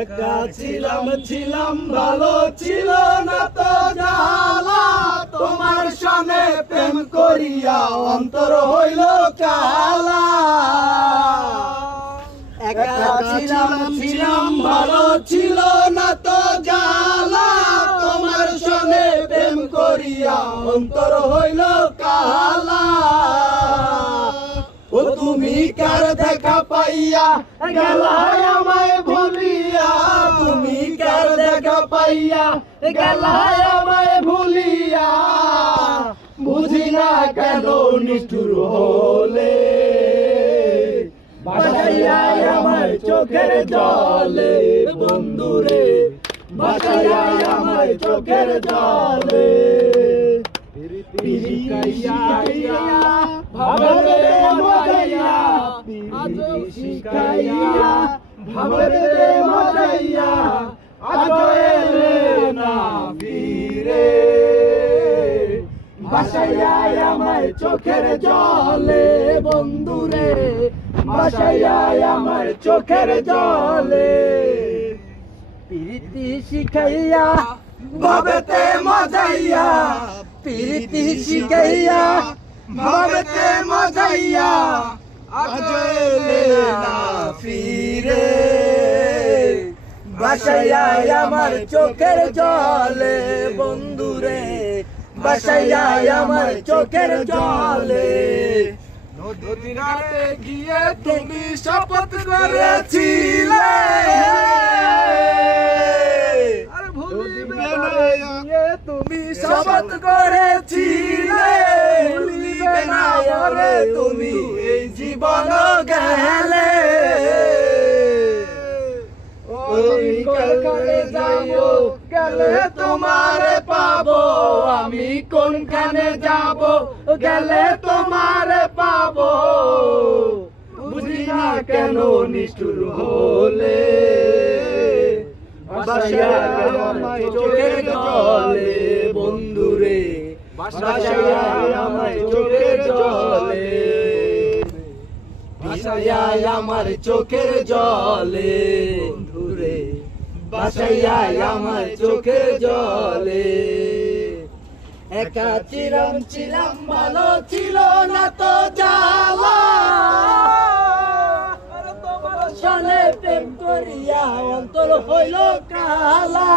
একা ছিলাম ছিলাম ভালো ছিল না তো জ্বালা, তোমার সনে প্রেম করিয়া অন্তর হইল কালা। একা ছিলাম ছিলাম ভালো ছিল না তো জ্বালা, তোমার সনে প্রেম করিয়া অন্তর হইল কালা। ও তুমি কার দেখা পাইয়া গেলায় আমায় ভুলিয়া, তুমি কার দেখা পাইয়া গেলায় আমায় ভুলিয়া, বুঝি না কেন নিষ্ঠুর হলে, বাঁচাইয়া আমায় চোখের জলে বন্ধুরে, বাঁচাইয়া আমায় চোখের জলে। শিখাইয়া ভাবে মজাইয়া, আজ শিখাইয়া ভাবে মজাইয়া, আজ এলে না ফিরে, বাসাইয়া আমায় চোখের জলে বন্ধুরে, বাসাইয়া আমায় চোখের জলে। প্রীতি শিখাইয়া ভাবেতে মজাইয়া, প্রীতি শিখাইয়া ভাবেতে মজাইয়া, আজ এলে না ফিরে, বাসাইয়া আমার চোখের জলে বন্ধুরে, বাসাইয়া আমার চোখের জলে। নদীর ঘাটে গিয়ে তুমি শপথ করেছিলে, তুমি শপথ করেছিলে, ভুলিবে না রে তুমি এই জীবন গেলে। যাইও গেলে তোমারে পাবো, আমি কোনখানে যাব গেলে তোমারে পাবো, বুঝি না কেন নিষ্ঠুর হলে, বাসাইয়া আমায় চোখের জলে বন্ধুরে, বাসাইয়া আমায় চোখের জলে, বাসাইয়া আমার চোখের জলে বন্ধুরে, বাসাইয়া আমার চোখের জলে। একা ছিলাম ছিলাম ভালো ছিল না তো জ্বালা, সনে প্রেম করিয়া অন্তর হইল কালা।